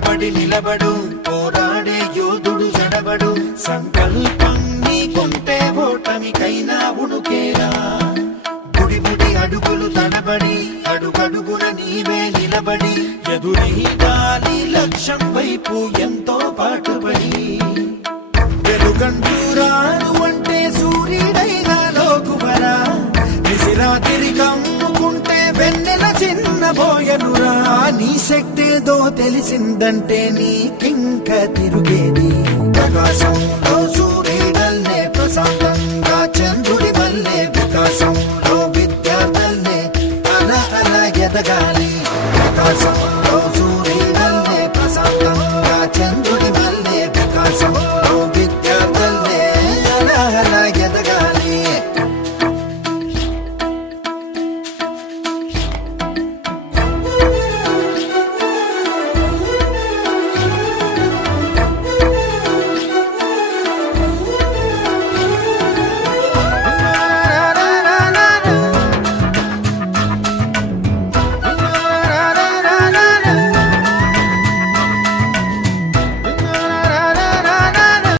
కలబడి నిలబడు పోరాడే యోధుడు జడబడు సంకల్పం నీకుంటే ఓటమికైనా ఉణుకేరా బుడి బుడి అడుగులు తడబడి అడుగడుగున నీవే నిలబడి ఎదురీదాలి లక్ష్యం వైపు ఎంతో పాటుపడి వెలుగంటూ రాను అంటే సూర్యుడైనా లోకువరా నిసిరాతిరి కమ్ముకుంటే వెన్నెల చిన్నబోయనురా నీ శక్తేదో తెలిసిందంటే నీకింక తిరుగేది ప్రకాశంలో సూర్యుడల్లే ప్రశాంతంగా చంద్రుడి వల్లే వికాసంలో విద్యార్థుల్నే అలా అలా ఎదగాలి ప్రకాశం